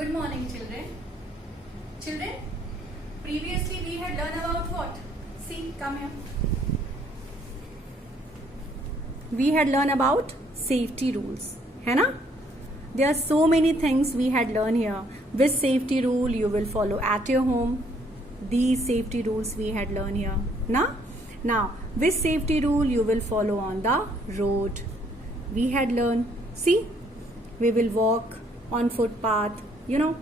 Good morning, children. Children, previously we had learned about what? See, come here. We had learned about safety rules, है ना? There are so many things we had learned here. Which safety rule you will follow at your home? These safety rules we had learned here, na? Now, which safety rule you will follow on the road? We had learned. See, we will walk on footpath. You know,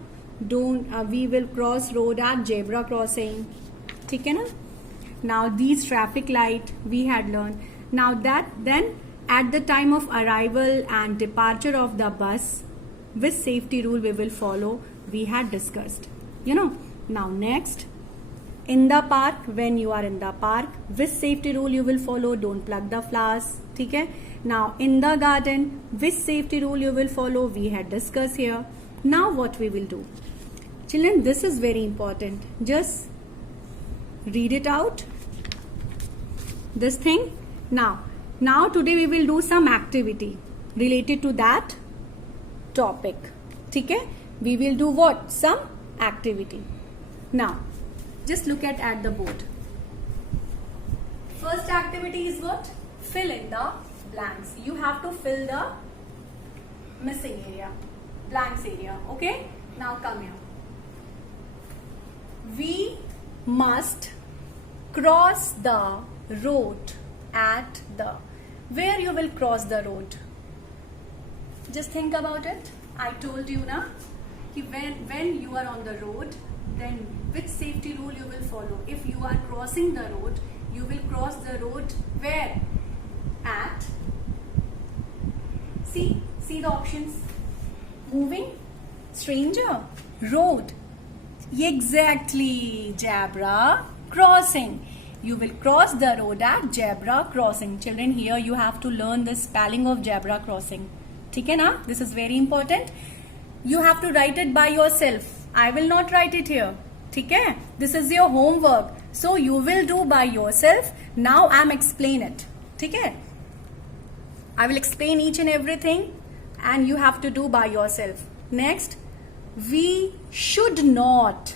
we will cross road at zebra crossing. ठीक है ना? Now these traffic light we had learned. Now then at the time of arrival and departure of the bus, which safety rule we will follow, we had discussed. You know, now next, in the park, when you are in the park, which safety rule you will follow? Don't pluck the flowers. ठीक है? Now in the garden, which safety rule you will follow? We had discussed here. Now what we will do? Children, this is very important. Just read it out. This thing. Now today we will do some activity related to that topic. ठीक है? We will do what? Some activity. Now, just look at the board. First activity is what? Fill in the blanks. You have to fill the missing area, blanks area. Okay? Now come here. We must cross the road at the. Where you will cross the road? Just think about it. I told you na कि when you are on the road, then which safety rule you will follow? If you are crossing the road, you will cross the road where? At. See the options. Moving, stranger, road. Exactly, zebra crossing. You will cross the road at zebra crossing. Children, here you have to learn the spelling of zebra crossing. ठीक है ना? This is very important. You have to write it by yourself. I will not write it here. ठीक है? This is your homework. So you will do by yourself. Now I am explain it. ठीक है? I will explain each and everything and you have to do by yourself. Next, we should not.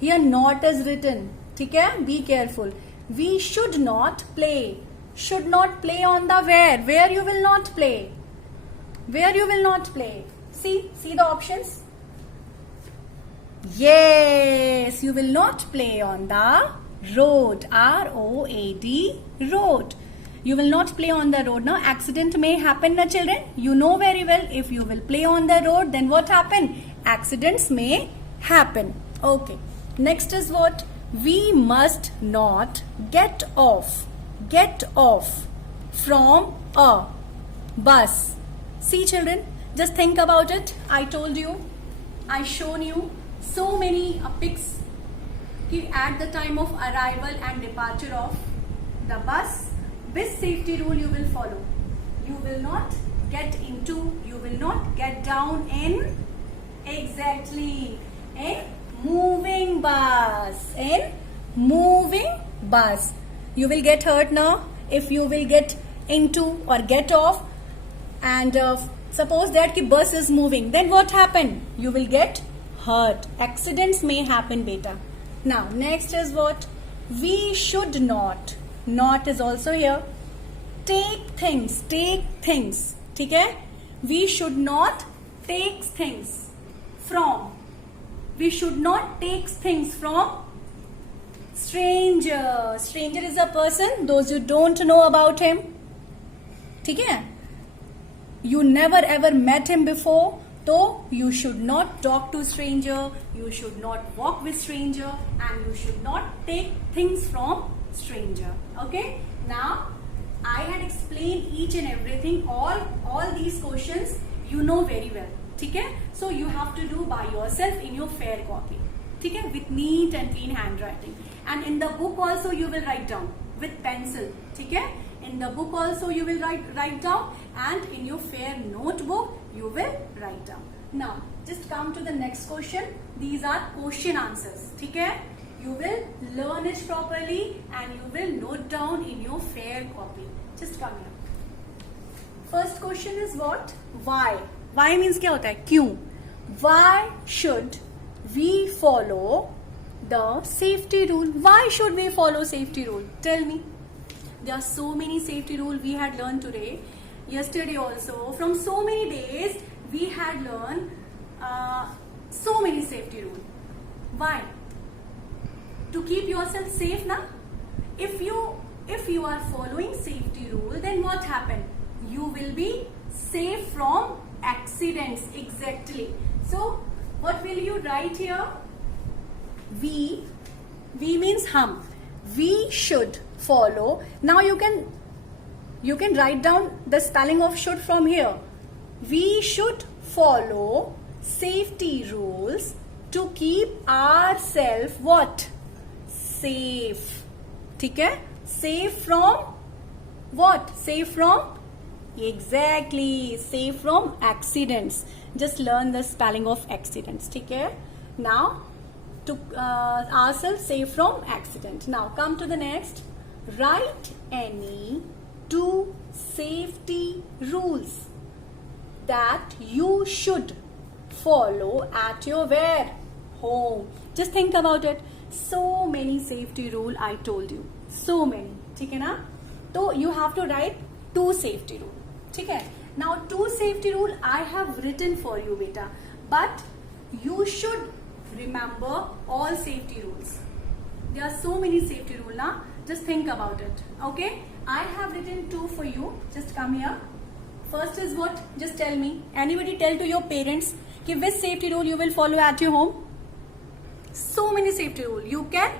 Here not is written. ठीक है? Be careful. We should not play. Should not play on the where? Where you will not play? Where you will not play? See the options. Yes, you will not play on the road. R-O-A-D, road. You will not play on the road. Now, accident may happen, na children. You know very well. If you will play on the road, then what happen? Accidents may happen. Okay. Next is what? We must not get off from a bus. See children, just think about it. I told you, I shown you so many pics at the time of arrival and departure of the bus. Which safety rule you will follow? You will not get into, you will not get down in, exactly, in moving bus. In moving bus. You will get hurt now if you will get into or get off and suppose that the bus is moving. Then what happen? You will get hurt. Accidents may happen, beta. Now next is what? We should not. Not is also here. Take things. ठीक है? We should not take things from. We should not take things from stranger. Stranger is a person, those you don't know about him. ठीक है? You never ever met him before. So you should not talk to stranger. You should not walk with stranger. And you should not take things from stranger. Okay? Now, I had explained each and everything. All these questions you know very well. ठीक है? So you have to do by yourself in your fair copy. ठीक है? With neat and clean handwriting. And in the book also you will write down with pencil. ठीक है? In the book also you will write down and in your fair notebook you will write down. Now just come to the next question. These are question answers. ठीक है? You will learn it properly and you will note down in your fair copy. Just come here. First question is what? Why? Why means क्या होता है? क्यों? why should we follow the safety rule? Why should we follow safety rule? Tell me. There are so many safety rules we had learned today, yesterday also. From so many days we had learned so many safety rules. Why? To keep yourself safe, na? If you are following safety rule, then what happen? You will be safe from accidents. Exactly. So what will you write here? We means hum. We should follow. Now you can write down the spelling of should from here. We should follow safety rules to keep ourselves what? Safe. ठीक है? Safe from what? Safe from? Exactly. Safe from accidents. Just learn the spelling of accidents. ठीक है? Now, to ourselves safe from accident. Now, come to the next. Write any 2 safety rules that you should follow at your where? Home. Just think about it. So many safety rule I told you. So many. ठीक है ना? तो you have to write 2 safety rule. ठीक है? Now 2 safety rule I have written for you, beta. But you should remember all safety rules. There are so many safety rules now. Just think about it. Okay? I have written 2 for you. Just come here. First is what? Just tell me. Anybody tell to your parents कि which safety rule you will follow at your home? So many safety rule. You can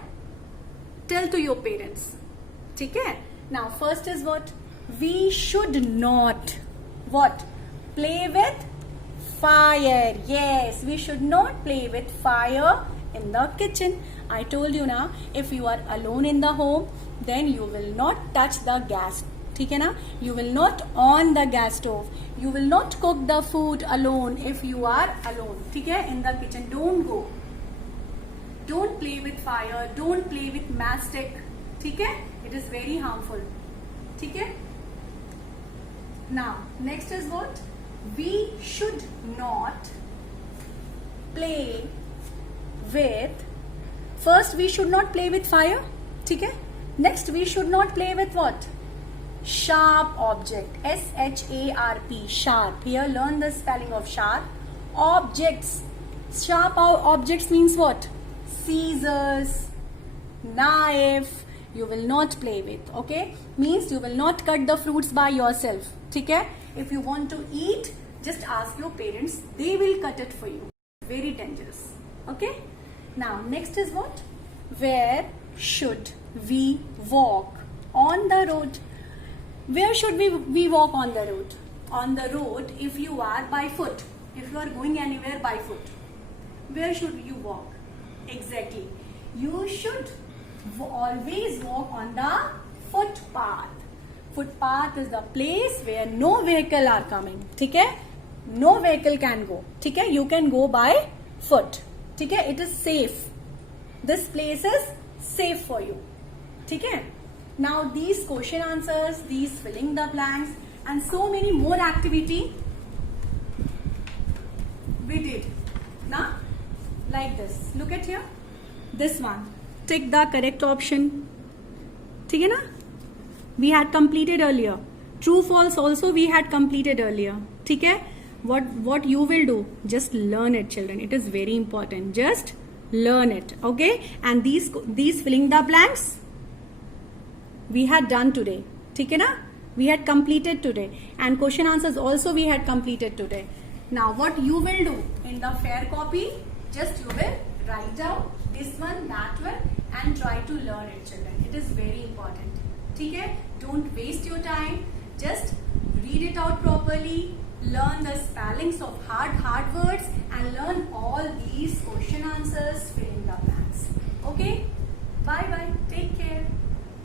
tell to your parents. ठीक है? Now first is what? We should not what? Play with fire. Yes, we should not play with fire in the kitchen. I told you now, if you are alone in the home, then you will not touch the gas. ठीक है ना? You will not on the gas stove. You will not cook the food alone if you are alone. ठीक है? In the kitchen, don't go. Don't play with fire. Don't play with matchstick. ठीक है? It is very harmful. ठीक है? Now, next is what? We should not play with. First, we should not play with fire. ठीक है? Next, we should not play with what? Sharp object. S-H-A-R-P. Sharp. Here, learn the spelling of sharp. Objects. Sharp objects means what? Scissors, knife. You will not play with. Okay? Means you will not cut the fruits by yourself. ठीक है? If you want to eat, just ask your parents. They will cut it for you. Very dangerous. Okay? Now, next is what? Where should we walk on the road? Where should we walk on the road? On the road, if you are by foot. If you are going anywhere by foot. Where should you walk? Exactly. You should always walk on the footpath. Footpath is the place where no vehicle are coming. ठीक है? No vehicle can go. ठीक है? You can go by foot. ठीक है? It is safe. This place is safe for you. ठीक है? Now these question answers, these filling the blanks, and so many more activity we did. Now, like this. Look at here. This one. Tick the correct option. ठीक है ना? We had completed earlier. True, false also we had completed earlier. ठीक है? What you will do? Just learn it, children. It is very important. Just learn it. Okay? And these filling the blanks we had done today. ठीक है ना? We had completed today. And question answers also we had completed today. Now what you will do in the fair copy? Just you will write down this one, that one, and try to learn it, children. It is very important. ठीक है? Don't waste your time. Just read it out properly. Learn the spellings of hard words.